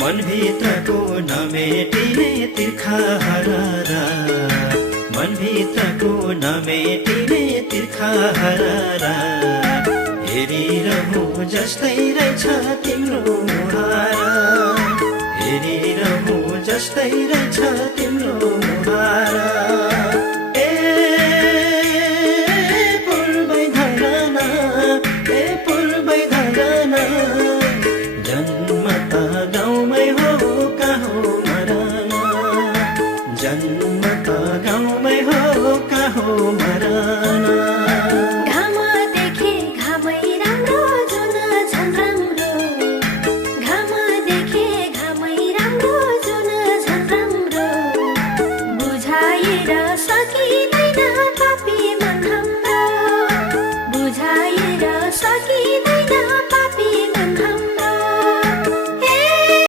मनभित्रको नमेटिने तिर्खा हरारा, मनभित्रको नमेटिने तिर्खा हरारा, हेरिरहँ जस्तै रहेछ तिम्रो मुहार, हेरिरहँ जस्तै रहेछ